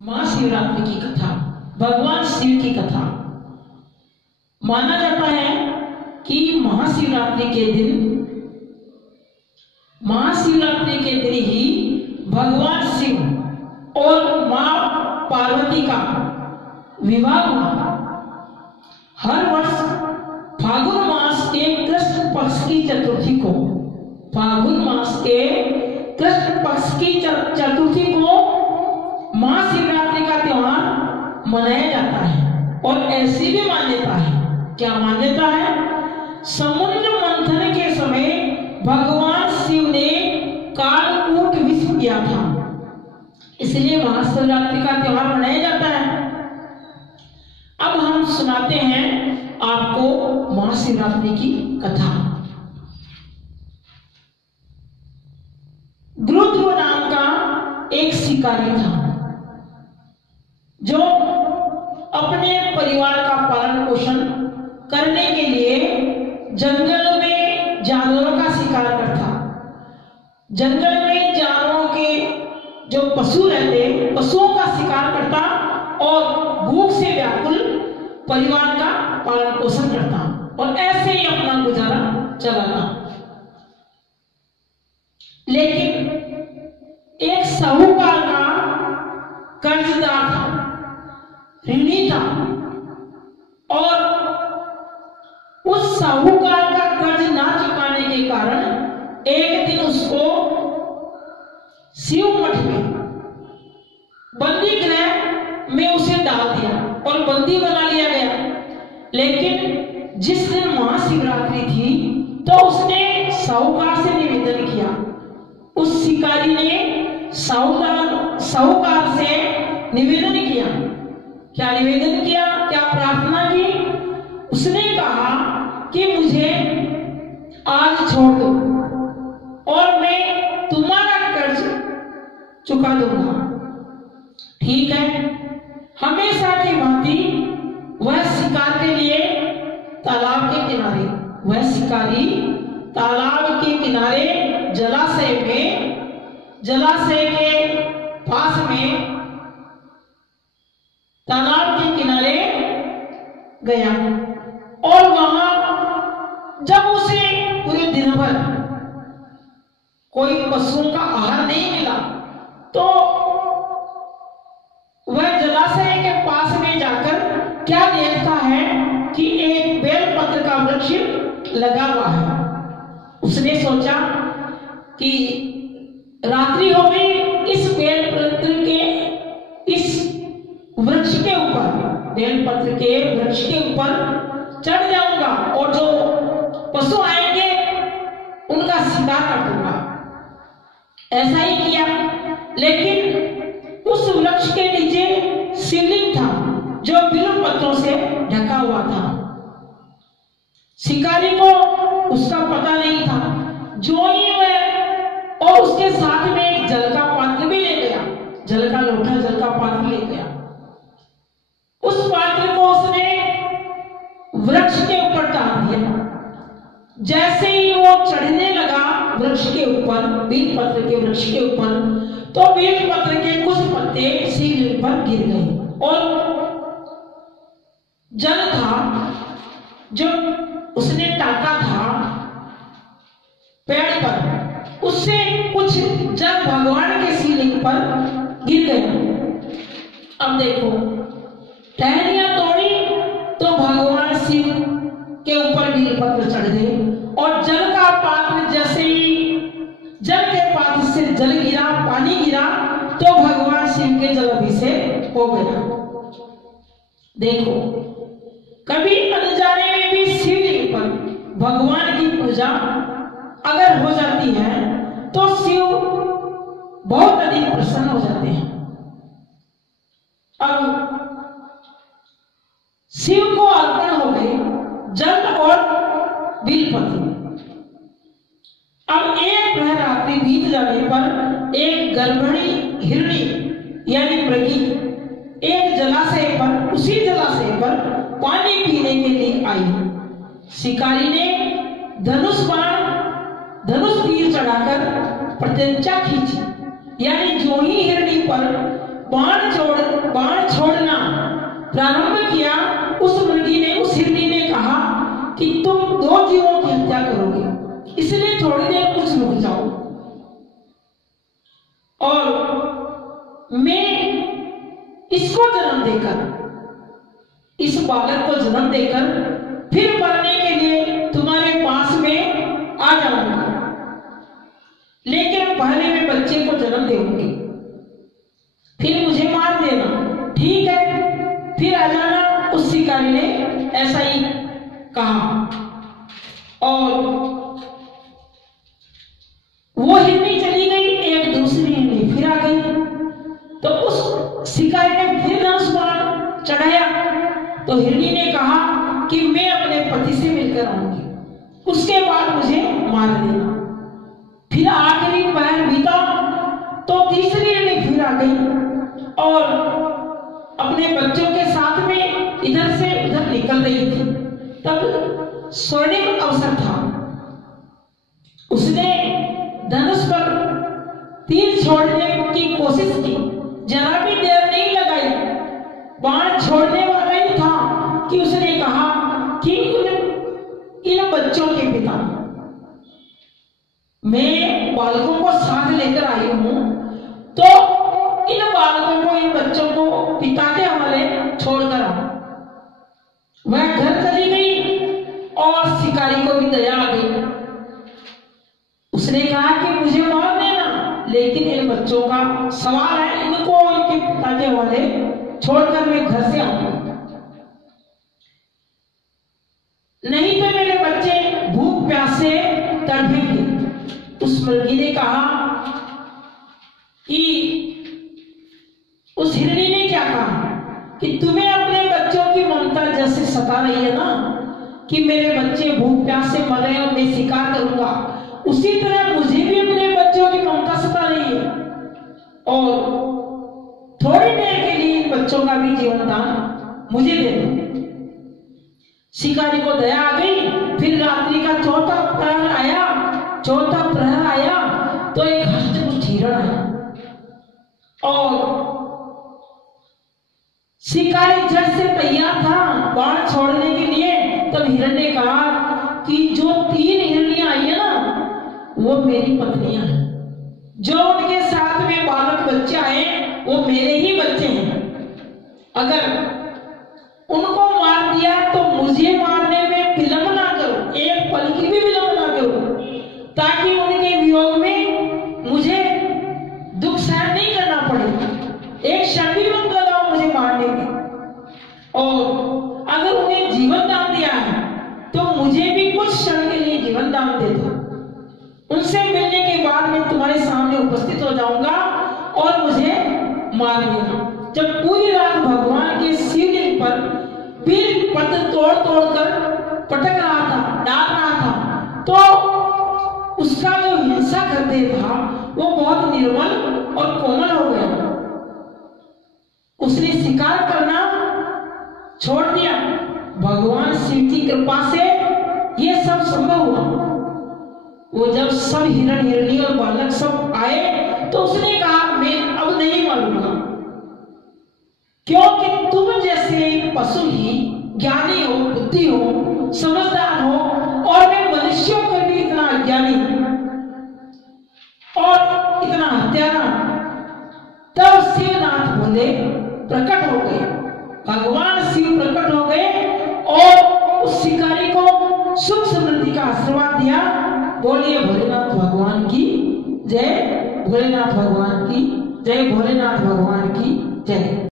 महाशिवरात्रि की कथा, भगवान शिव की कथा। माना जाता है कि महाशिवरात्रि के दिन ही भगवान शिव और मां पार्वती का विवाह हुआ। हर वर्ष फागुन मास के कृष्ण पक्ष की चतुर्थी को, महाशिवरात्रि का त्योहार मनाया जाता है। और ऐसी भी मान्यता है, क्या मान्यता है? समुद्र मंथन के समय भगवान शिव ने कालकूट विष किया था, इसलिए महाशिवरात्रि का त्योहार मनाया जाता है। अब हम सुनाते हैं आपको महाशिवरात्रि की कथा। ध्रुव नाम का एक शिकारी था जो अपने परिवार का पालन पोषण करने के लिए जंगल में जानवरों का शिकार करता। जंगल में जानवरों के जो पशु रहते, पशुओं का शिकार करता और भूख से व्याकुल परिवार का पालन पोषण करता और ऐसे ही अपना गुजारा चलाता। लेकिन एक साहूकार का कर्जदार था, ऋणी था, और उस साहूकार का कर्ज ना चुकाने के कारण एक दिन उसको शिव मठ में बंदी गृह में उसे डाल दिया और बंदी बना लिया गया। लेकिन जिस दिन महाशिवरात्रि थी तो उसने साहूकार से निवेदन किया। उस शिकारी ने साहूकार से निवेदन किया। क्या निवेदन किया, क्या प्रार्थना की? उसने कहा कि मुझे आज छोड़ दो और मैं तुम्हारा कर्ज चुका दूंगा। ठीक है। हमेशा की भांति वह शिकार के लिए तालाब के किनारे, वह शिकारी तालाब के किनारे जलाशय के पास में तालाब के किनारे गया और वहां जब उसे पूरे दिन भर कोई पशुओं का आहार नहीं मिला तो वह जलाशय के पास में जाकर क्या देखता है कि एक बेलपत्र का वृक्ष लगा हुआ है। उसने सोचा कि रात्रि हो गई, इस बेलपत्र के वृक्ष के ऊपर चढ़ जाऊंगा और जो पशु आएंगे उनका शिकार कर दूंगा। ऐसा ही किया, लेकिन उस वृक्ष के नीचे शिवलिंग था जो बिल्व पत्रों से ढका हुआ था। शिकारी को उसका पता नहीं था। जो ही वह और उसके साथ में एक जल का पात्र भी ले गया, जल का लोटा, जल का पात्र ले गया। उस पात्र को उसने वृक्ष के ऊपर डाल दिया। जैसे ही वो चढ़ने लगा वृक्ष के ऊपर, बेलपत्र के वृक्ष के ऊपर, तो बेलपत्र के कुछ पत्ते शिवलिंग पर गिर गए और जल था जो उसने टाका था पेड़ पर, उससे कुछ जल भगवान के शिवलिंग पर गिर गया। अब देखो, टहनियां तोड़ी तो भगवान शिव के ऊपर बेलपत्र चढ़ गए और जल का पात्र, जैसे ही जल के पात्र से जल गिरा, पानी गिरा, तो भगवान शिव के जल अभिषेक हो गया। देखो, कभी अनजाने में भी शिवलिंग पर भगवान की पूजा अगर हो जाती है तो शिव बहुत अधिक प्रसन्न हो जाते हैं। अब शिव को अर्पण हो गए जल और बेलपत्र। अब एक प्रहर रात्रि बीत जाने पर एक गर्भिणी हिरणी यानी मृगी एक जलाशय पर, उसी जलाशय पर पानी पीने के लिए आई। शिकारी ने धनुष तीर चढ़ाकर प्रत्यंचा खींची, यानी जो ही हिरणी पर बाण प्रारंभ किया, उस मृगी ने, उस हिरनी ने कहा कि तुम 2 जीवों की हत्या करोगे, इसलिए थोड़ी देर कुछ रुक जाओ और मैं इसको जन्म देकर, इस बालक को जन्म देकर फिर मरने के लिए तुम्हारे पास में आ जाऊंगा, लेकिन पहले मैं बच्चे को जन्म दूंगी, फिर मुझे मार देना, ठीक है, फिर आ जाना। उस शिकारी ने ऐसा ही कहा और वो हिरनी चली गई, एक दूसरी हिरनी फिर आ गई। तो उस शिकारी ने फिर धनुष बाण चढ़ाया, तो हिरनी ने कहा कि मैं अपने पति से मिलकर आऊंगी, उसके बाद मुझे मार देना। फिर आखिरी पहर बीता तो तीसरी हिरनी फिर आ गई और अपने बच्चों के साथ में इधर से उधर निकल रही थी। तब स्वर्णिम अवसर था, उसने धनुष पर तीर छोड़ने की कोशिश की, जरा भी देर नहीं लगाई, बाण छोड़ने वाला ही था कि उसने कहा कि इन बच्चों के पिता, मैं बालकों को साथ लेकर आई हूं, तो इन बालकों को, इन बच्चों को पिता के हवाले छोड़कर आ। वह घर चली गई और शिकारी को भी दया आ गई। उसने कहा कि मुझे मार देना, लेकिन इन बच्चों का सवाल है, इनको इनके पिता के हवाले छोड़कर मैं घर से आऊंगा, नहीं तो मेरे बच्चे भूख प्यास से तड़पेंगे। उस मृगी ने कहा कि उस हिरनी ने क्या कहा कि तुम्हें अपने बच्चों की ममता जैसे सता रही है ना, कि मेरे बच्चे भूख प्यास से मर रहे हैं और मैं शिकार करूंगा, उसी तरह मुझे भी अपने बच्चों की ममता सता रही है और थोड़ी देर के लिए इन बच्चों का भी जीवन दान मुझे दे दो। शिकारी को दया आ गई। फिर रात्रि का चौथा प्रहर आया तो एक हष्टपुष्ट हिरण आया और शिकारी झट से तैयार था बाण छोड़ने के लिए। तब हिरण ने कहा कि जो 3 हिरनियां आई है ना, वो मेरी पत्नियां हैं, जो उनके साथ में बालक बच्चे आए वो मेरे ही बच्चे हैं। अगर उनको मार दिया तो मुझे मारने में विलंब ना करो, एक पल की भी विलंब ना करो, ताकि उनके वियोग में मुझे दुख सहन नहीं करना पड़े। एक क्षण भी मत लगाओ मुझे मारने में। और अगर उन्हें जीवन दान दिया है तो मुझे भी कुछ क्षण के लिए जीवन दान दे दो। उनसे मिलने के बाद मैं तुम्हारे सामने उपस्थित हो जाऊंगा और मुझे मार देना। जब पूरी रात भगवान के शिवलिंग पर बिल पत्र तोड़ कर पटक रहा था, डाल रहा था, तो उसका जो हिंसा करते था वो बहुत निर्मल और कोमल हो गया। उसने शिकार करना छोड़ दिया। भगवान शिव की कृपा से ये सब संभव हुआ। वो जब सब हिरण हिरणी और बालक सब आए तो उसने कहा मैं अब नहीं मारूंगा, क्योंकि तुम जैसे पशु ही ज्ञानी हो, बुद्धि हो, समझदार हो, और मैं मनुष्यों को भी इतना अज्ञानी और इतना हत्यारा। तब शिवनाथ बोले प्रकट हो गए, भगवान शिव प्रकट हो गए और उस शिकारी को सुख समृद्धि का आशीर्वाद दिया। बोलिए भोलेनाथ भगवान की जय, भोलेनाथ भगवान की जय, भोलेनाथ भगवान की जय।